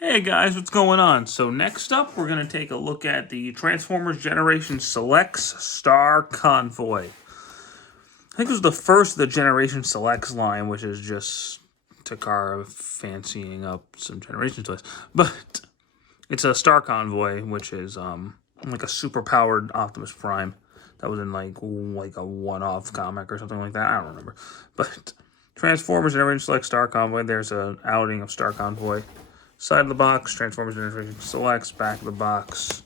Hey guys, what's going on? So next up, we're going to take a look at the Transformers Generation Selects Star Convoy. I think this was the first of the Generation Selects line, which is just Takara fancying up some Generation toys. But it's a Star Convoy, which is like a super-powered Optimus Prime that was in like a one-off comic or something like that. I don't remember. But Transformers Generation Select Star Convoy, there's an outing of Star Convoy. Side of the box, Transformers Generation Selects. Back of the box,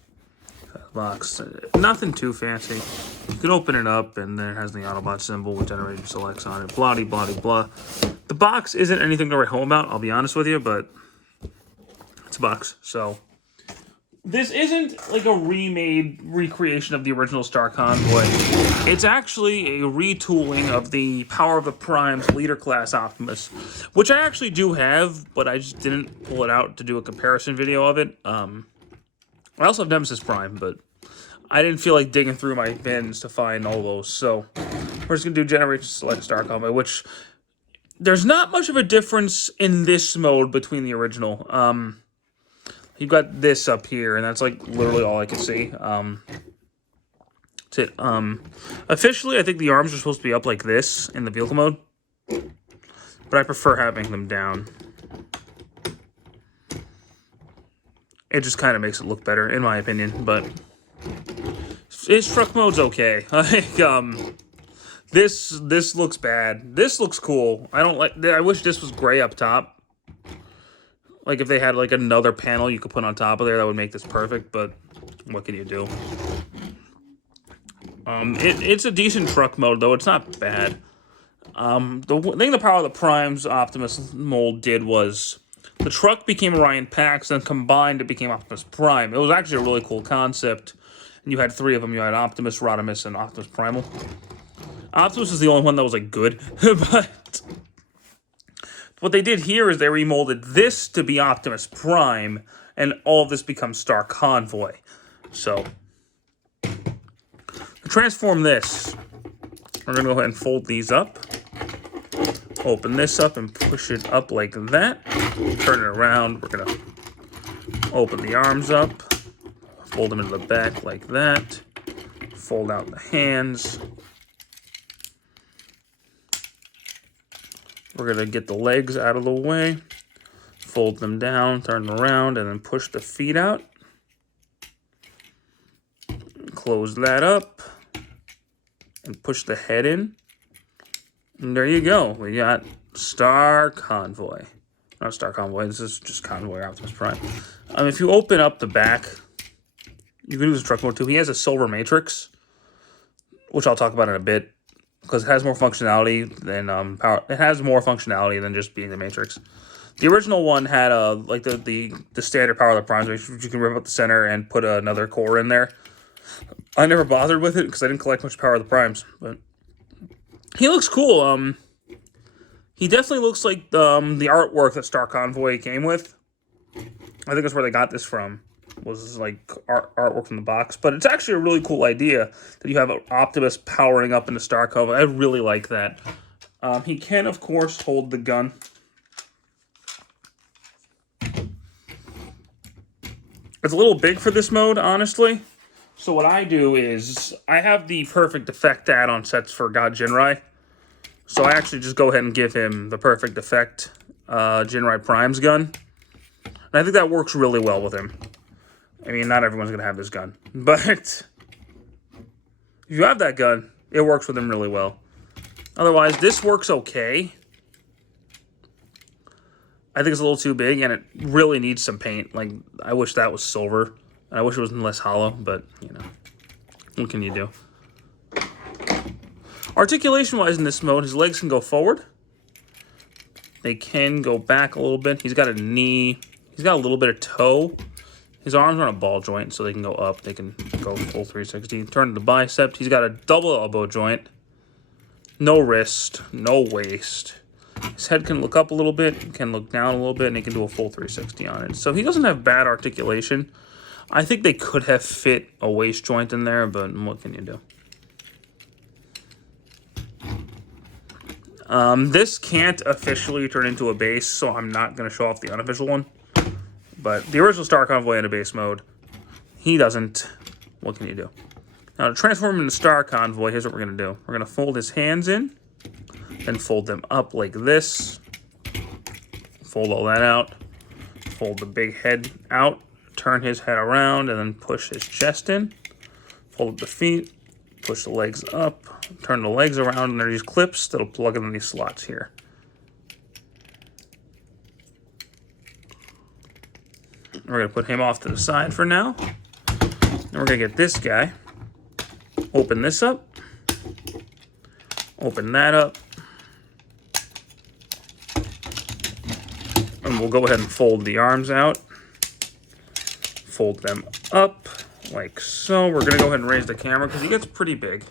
nothing too fancy. You can open it up, and then it has the Autobot symbol with Generation Selects on it. Blah, blah, blah. The box isn't anything to write home about, I'll be honest with you, but it's a box. So this isn't like a recreation of the original Star Convoy. It's actually a retooling of the Power of the Prime's Leader Class Optimus, which I actually do have, but I just didn't pull it out to do a comparison video of it. I also have Nemesis Prime, but I didn't feel like digging through my bins to find all those. So we're just going to do Generation Select Star Convoy, which there's not much of a difference in this mode between the original. You've got this up here, and that's like literally all I can see. That's it. Officially, I think the arms are supposed to be up like this in the vehicle mode, but I prefer having them down. It just kind of makes it look better, in my opinion, but his truck mode's okay. Like, this looks bad. This looks cool. I wish this was gray up top. Like, if they had, like, another panel you could put on top of there, that would make this perfect, but what can you do? It's a decent truck mode, though. It's not bad. The thing the Power of the Prime's Optimus mold did was the truck became Orion Pax, and combined it became Optimus Prime. It was actually a really cool concept, and you had three of them. You had Optimus, Rodimus, and Optimus Primal. Optimus is the only one that was, like, good, but what they did here is they remolded this to be Optimus Prime, and all of this becomes Star Convoy. So, to transform this, we're going to go ahead and fold these up. Open this up and push it up like that. Turn it around. We're going to open the arms up. Fold them into the back like that. Fold out the hands. We're going to get the legs out of the way, fold them down, turn them around, and then push the feet out. Close that up, and push the head in. And there you go. We got Star Convoy. Not Star Convoy, this is just Convoy Optimus Prime. If you open up the back, you can use the truck mode too. He has a silver matrix, which I'll talk about in a bit, because it has more functionality than power. It has more functionality than just being the Matrix. The original one had like the standard Power of the Primes, which you can rip up the center and put another core in there. I never bothered with it because I didn't collect much Power of the Primes, but he looks cool. He definitely looks like the artwork that Star Convoy came with. I think that's where they got this from. Was like artwork from the box, but it's actually a really cool idea that you have Optimus powering up into Star Convoy. I really like that. He can, of course, hold the gun. It's a little big for this mode, honestly. So what I do is I have the Perfect Effect add-on sets for God Jinrai. So I actually just go ahead and give him the Perfect Effect Jinrai Prime's gun. And I think that works really well with him. I mean, not everyone's going to have this gun. But if you have that gun, it works with him really well. Otherwise, this works okay. I think it's a little too big, and it really needs some paint. Like, I wish that was silver. I wish it was less hollow, but, you know, what can you do? Articulation-wise in this mode, his legs can go forward. They can go back a little bit. He's got a knee. He's got a little bit of toe. His arms are on a ball joint, so they can go up. They can go full 360. Turn to the bicep. He's got a double elbow joint. No wrist. No waist. His head can look up a little bit, can look down a little bit, and he can do a full 360 on it. So he doesn't have bad articulation. I think they could have fit a waist joint in there, but what can you do? This can't officially turn into a base, so I'm not going to show off the unofficial one. But the original Star Convoy in a base mode, he doesn't. What can you do? Now, to transform him into Star Convoy, here's what we're going to do. We're going to fold his hands in, then fold them up like this. Fold all that out. Fold the big head out, turn his head around, and then push his chest in. Fold up the feet, push the legs up, turn the legs around, and there are these clips that'll plug in these slots here. We're going to put him off to the side for now. And we're going to get this guy. Open this up. Open that up. And we'll go ahead and fold the arms out. Fold them up like so. We're going to go ahead and raise the camera because he gets pretty big.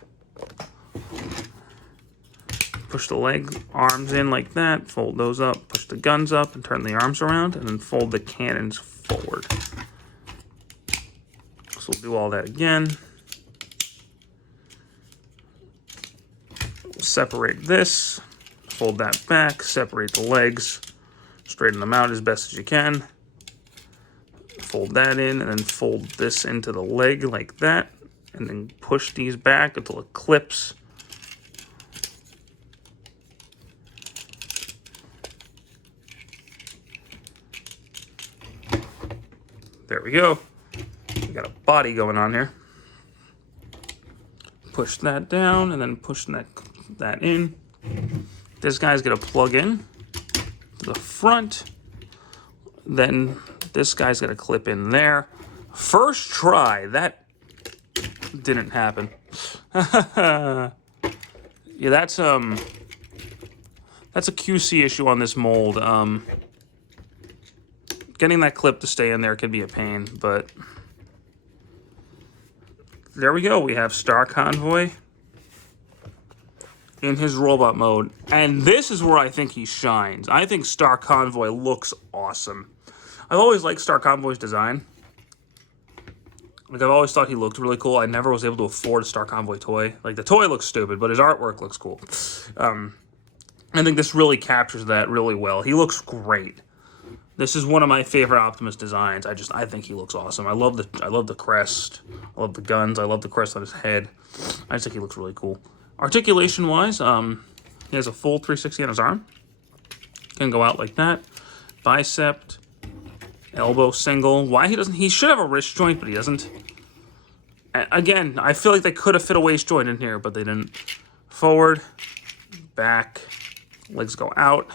Push the arms in like that. Fold those up. Push the guns up and turn the arms around. And then fold the cannons forward. So we'll do all that again. We'll separate this. Fold that back. Separate the legs. Straighten them out as best as you can. Fold that in and then fold this into the leg like that. And then push these back until it clips. There we go. We got a body going on here. Push that down and then push that in. This guy's gonna plug in to the front. Then this guy's gonna clip in there. First try, that didn't happen. Yeah, that's a QC issue on this mold. Getting that clip to stay in there could be a pain, but there we go. We have Star Convoy in his robot mode. And this is where I think he shines. I think Star Convoy looks awesome. I've always liked Star Convoy's design. Like, I've always thought he looked really cool. I never was able to afford a Star Convoy toy. Like, the toy looks stupid, but his artwork looks cool. I think this really captures that really well. He looks great. This is one of my favorite Optimus designs. I think he looks awesome. I love the crest. I love the guns. I love the crest on his head. I just think he looks really cool. Articulation-wise, he has a full 360 on his arm. Can go out like that. Bicep, elbow single. Why he doesn't? He should have a wrist joint, but he doesn't. Again, I feel like they could have fit a waist joint in here, but they didn't. Forward, back, legs go out.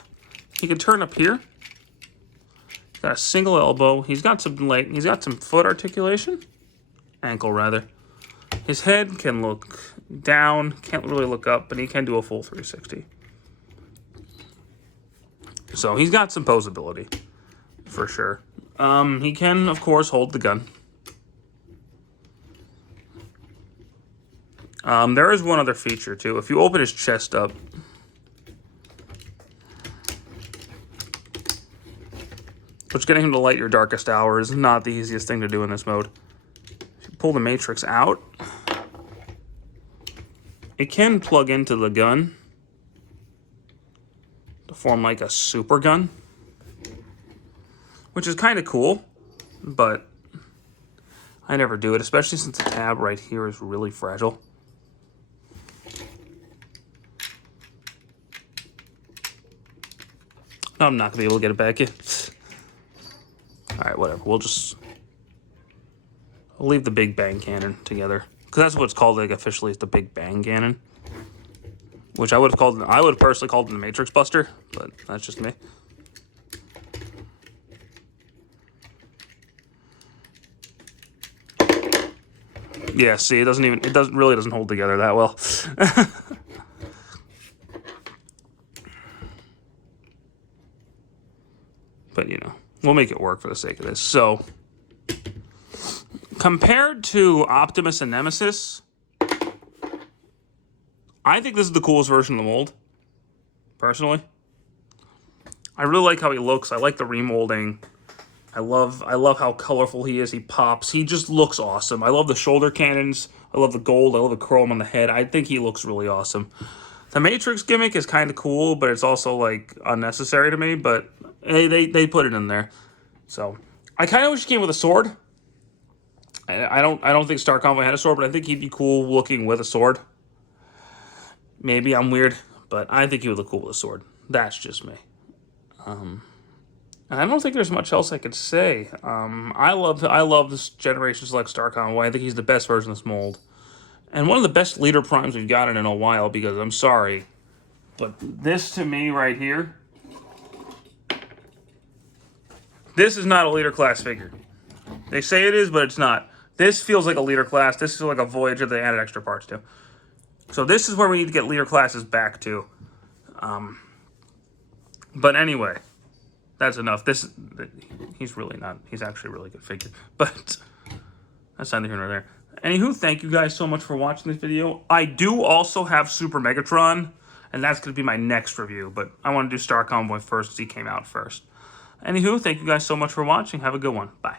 He can turn up here. Got a single elbow. He's got some foot articulation. Ankle, rather. His head can look down. Can't really look up, but he can do a full 360. So he's got some posability, for sure. He can, of course, hold the gun. There is one other feature, too. If you open his chest up, which getting him to light your darkest hour is not the easiest thing to do in this mode. If you pull the matrix out, it can plug into the gun to form like a super gun, which is kind of cool, but I never do it, especially since the tab right here is really fragile. I'm not going to be able to get it back in. Alright, whatever. We'll leave the Big Bang Cannon together. Because that's what it's called, like, officially, is the Big Bang Cannon. Which I would have personally called it the Matrix Buster, but that's just me. Yeah, see, it really doesn't hold together that well. But, you know, we'll make it work for the sake of this. So, compared to Optimus and Nemesis, I think this is the coolest version of the mold, personally. I really like how he looks. I like the remolding. I love how colorful he is. He pops. He just looks awesome. I love the shoulder cannons. I love the gold. I love the chrome on the head. I think he looks really awesome. The Matrix gimmick is kind of cool, but it's also, like, unnecessary to me. But they put it in there. So, I kind of wish he came with a sword. I don't think Star Convoy had a sword, but I think he'd be cool looking with a sword. Maybe I'm weird, but I think he would look cool with a sword. That's just me. And I don't think there's much else I could say. I love this Generation Select Star Convoy. I think he's the best version of this mold. And one of the best leader primes we've gotten in a while, because I'm sorry, but this to me right here, this is not a leader class figure. They say it is, but it's not. This feels like a leader class. This feels like a Voyager they added extra parts to. So this is where we need to get leader classes back to. But anyway, that's enough. He's really not. He's actually a really good figure. But that's neither here nor there. Anywho, thank you guys so much for watching this video. I do also have Super Megatron, and that's going to be my next review. But I want to do Star Convoy first, because he came out first. Anywho, thank you guys so much for watching. Have a good one. Bye.